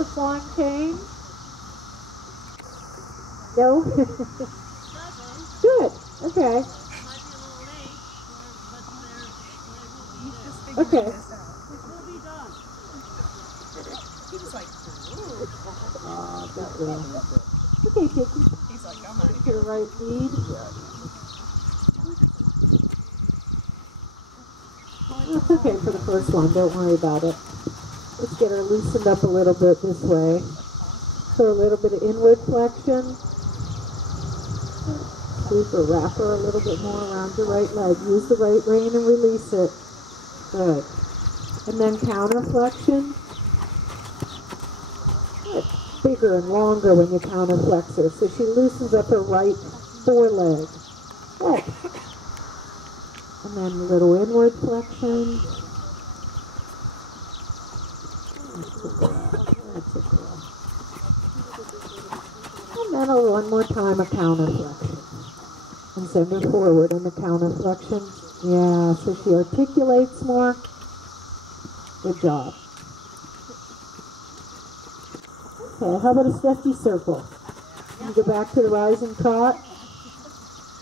The flying cane? No? Good. Okay. Okay. Good girl. Okay, Tiki. He's like, I'm out of To the right lead. That's okay for the first one. Don't worry about it. Let's get her loosened up a little bit this way. So a little bit of inward flexion. Sweep or wrap her a little bit more around your right leg. Use the right rein and release it. Good. And then counter flexion. Good. Bigger and longer when you counter flex her. So she loosens up her right foreleg. Good. And then a little inward flexion. That's a girl. That's a girl. And then one more time a counter flexion. And send her forward in the counter flexion. Yeah, so she articulates more. Good job. Okay, how about a stretchy circle? You go back to the rising trot.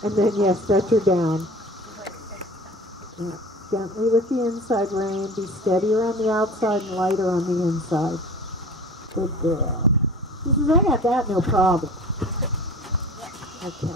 And then, yeah, stretch her down. Yeah. Gently with the inside rein. Be steadier on the outside and lighter on the inside. Good girl. She says, I got that, no problem. Okay.